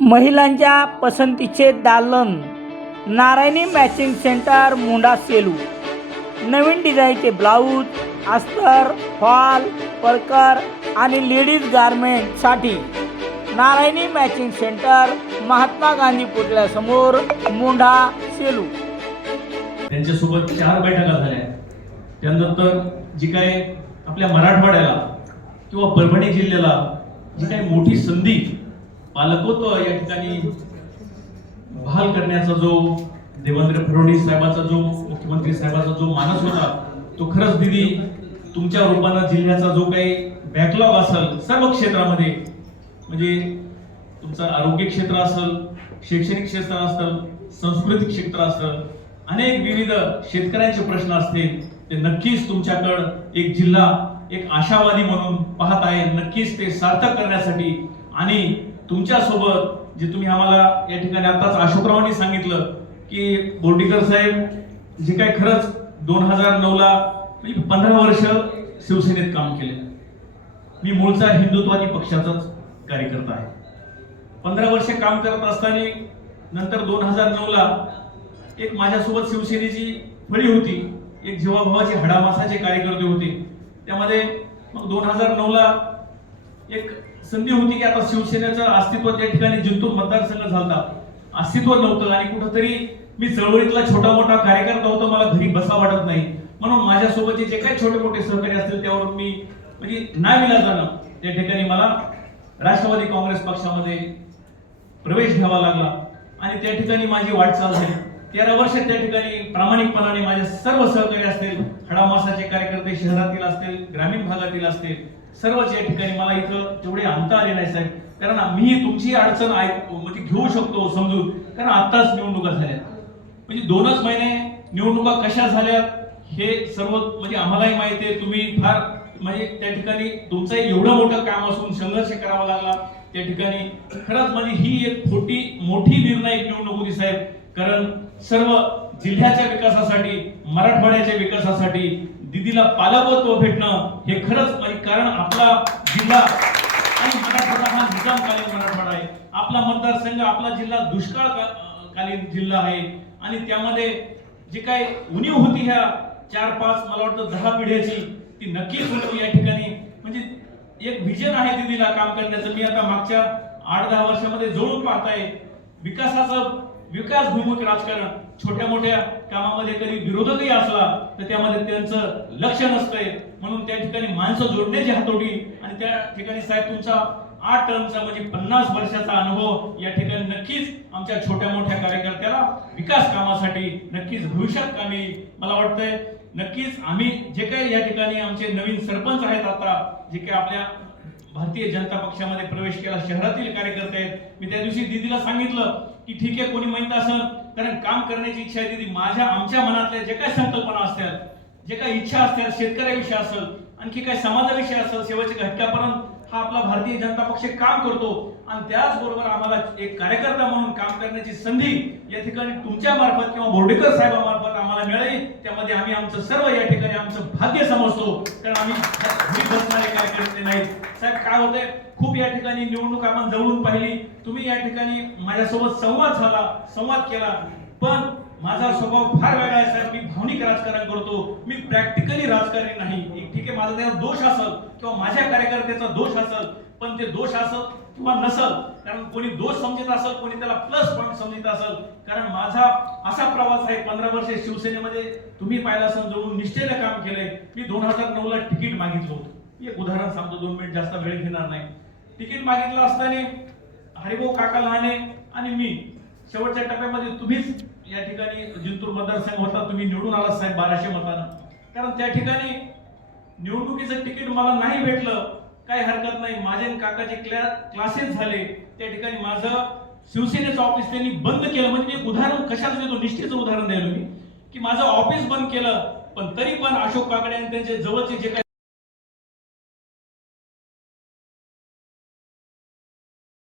महिलांच्या पसंतीचे दालन नारायणी मॅचिंग सेंटर मुंडा सेलू. नवीन डिझाईनचे ब्लाऊज अस्तर फॉल परकर आणि लेडीज गारमेंटसाठी नारायणी मॅचिंग सेंटर महात्मा गांधी पुतळ्यासमोर मुंढा सेलू. त्यांच्यासोबत चार बैठका झाल्या. त्यानंतर जी काय आपल्या मराठवाड्याला किंवा परभणी जिल्ह्याला जी काही मोठी संधी पालकोत्व या ठिकाणी बहाल करण्याचा जो देवेंद्र फडणवीस साहेबाचा जो मुख्यमंत्री साहेबाचा जो मानस होता तो खरंच दिदी तुमच्या रूपानं जिल्ह्याचा जो काही बॅकलॉग असेल सर्व क्षेत्रामध्ये म्हणजे तुमचं आरोग्य क्षेत्र असेल शैक्षणिक क्षेत्र असेल सांस्कृतिक क्षेत्र असेल अनेक विविध शेतकऱ्यांचे प्रश्न असतील ते नक्कीच तुमच्याकडं एक जिल्हा एक आशावादी म्हणून पाहत आहे नक्कीच ते सार्थक करण्यासाठी आणि तुमच्यासोबत जे तुम्ही आम्हाला या ठिकाणी आताच अशोकरावांनी सांगितलं की बोर्डीकर साहेब जे काय खरंच दोन हजार नऊला म्हणजे पंधरा वर्ष शिवसेनेत काम केले. मी मूळचा हिंदुत्वादी पक्षाचाच कार्यकर्ता आहे. पंधरा वर्ष काम करत असताना नंतर दोन हजार नऊला एक माझ्यासोबत शिवसेनेची फळी होती एक जीवाभावाचे हडामासाचे कार्यकर्ते होते. त्यामध्ये मग दोन हजार नऊला एक संधी होती की आता शिवसेनेचं अस्तित्व त्या ठिकाणी जिंतूर मतदारसंघ झाला अस्तित्व नव्हतं आणि कुठंतरी मी चळवळीतला छोटा मोठा कार्यकर्ता होतो मला घरी बसा वाटत नाही. म्हणून माझ्यासोबतचे जे काही छोटे मोठे सहकारी असतील त्यावर मी म्हणजे नाविला जाणं. त्या ठिकाणी मला राष्ट्रवादी काँग्रेस पक्षामध्ये प्रवेश घ्यावा लागला आणि त्या ठिकाणी माझी वाटचाल झाली. तेरा वर्ष त्या ठिकाणी प्रामाणिकपणाने माझे सर्व सहकारी असतील खडामासाचे कार्यकर्ते शहरातील असतील ग्रामीण भागातील असतील सर्वच या ठिकाणी मला इथं तेवढे आणता आले नाही साहेब. कारण मी तुमची अडचण ऐक म्हणजे घेऊ शकतो समजून. कारण आत्ताच निवडणुका झाल्या म्हणजे दोनच महिने निवडणुका कशा झाल्या हे सर्व म्हणजे आम्हालाही माहिती आहे. तुम्ही फार म्हणजे त्या ठिकाणी तुमचं एवढं मोठं काम असून संघर्ष करावा लागला. त्या ठिकाणी खरंच म्हणजे ही एक खोटी मोठी निर्णायक निवडणूक होती साहेब. कारण सर्व जिल्ह्याच्या विकासासाठी मराठवाड्याच्या विकासासाठी दिदीला पालकत्व भेटणं हे खरंच म्हणजे कारण आपला जिल्हा आणि मराठवाडा हा निजामकालीन मराठवाडा आहे. आपला मतदारसंघ आपला जिल्हा दुष्काळ कालीन जिल्हा आहे. आणि त्यामध्ये जी काय उणीव होती ह्या चार पाच मला वाटतं दहा पिढ्याची ती नक्कीच होती या ठिकाणी. म्हणजे एक विजन आहे दिदीला काम करण्याचं. मी आता मागच्या आठ दहा वर्षामध्ये जवळून पाहताय. विकासाचं विकासभिमुख राजकारण छोट्या मोठ्या कामामध्ये कधी विरोधकही असला तर त्यामध्ये त्यांचं लक्ष नसतंय. म्हणून त्या ठिकाणी माणसं जोडण्याची हातोटी आणि त्या ठिकाणी साहेब तुमचा आठ टर्मचा म्हणजे पन्नास वर्षाचा अनुभव या ठिकाणी नक्कीच आमच्या छोट्या मोठ्या कार्यकर्त्याला विकास कामासाठी नक्कीच भविष्यात कामी मला वाटतंय. नक्कीच आम्ही जे काही या ठिकाणी आमचे नवीन सरपंच आहेत आता जे काही आपल्या भारतीय जनता पक्षामध्ये प्रवेश केला शहरातील कार्यकर्ते आहेत. मी त्या दिवशी दीदीला सांगितलं की ठीक आहे कोणी म्हणत असेल कारण काम करण्याची इच्छा आहे दीदी. माझ्या आमच्या मनातल्या जे काही संकल्पना असतात जे काही इच्छा असतात शेतकऱ्याविषयी असेल आणखी काही समाजाविषयी असेल शेवटच्या घटकापर्यंत हा आपला भारतीय जनता पक्ष काम करतो. आणि त्याचबरोबर आम्हाला एक कार्यकर्ता म्हणून काम करण्याची संधी या ठिकाणी तुमच्या मार्फत किंवा बोर्डेकर साहेबांमार्फत आम्हाला मिळाली. त्यामध्ये आम्ही आमचं सर्व या ठिकाणी आमचं भाग्य समजतो. कारण आम्ही बसणारे कार्यकर्ते नाहीत. साहेब काय होतंय? खूप या ठिकाणी निवडणूक आपण जवळून पाहिली. तुम्ही या ठिकाणी माझ्यासोबत संवाद झाला संवाद केला. पण माझा स्वभाव फार वेगळा आहे साहेब. मी भावनिक राजकारण करतो. मी प्रॅक्टिकली राजकारणी नाही. एक ठीक आहे माझा त्याचा दोष असेल किंवा माझ्या कार्यकर्त्याचा दोष असेल पण ते दोष असेल किंवा नसल कारण कोणी दोष समजत असेल कोणी त्याला प्लस पॉईंट समजत असेल. कारण माझा असा प्रवास आहे पंधरा वर्ष शिवसेनेमध्ये तुम्ही पाहिला असेल जवळून निष्ठेनं काम केलंय. मी दोन हजार नऊ ला तिकीट मागितलं होतं. एक उदाहरण सांगतो दोन मिनिट जास्त वेळ घेणार नाही. तिकीट मागितलं असताना हरिभाऊ काका लहाने आणि मी शेवटच्या टप्प्यामध्ये तुम्हीच या ठिकाणी जिंतूर मतदारसंघ होता तुम्ही निवडून आला साहेब बाराशे मतानं. कारण त्या ठिकाणी निवडणुकीचं तिकीट मला नाही भेटलं काही हरकत नाही. माझे काकाचे काकाचे क्लासेस झाले. त्या ठिकाणी माझं शिवसेनेचं ऑफिस त्यांनी बंद केलं. म्हणजे मी एक उदाहरण कशाचं देतो? निष्ठेचं उदाहरण द्यायला मी की माझं ऑफिस बंद केलं पण तरी पण अशोक काकडे आणि त्यांचे जवळचे जे काही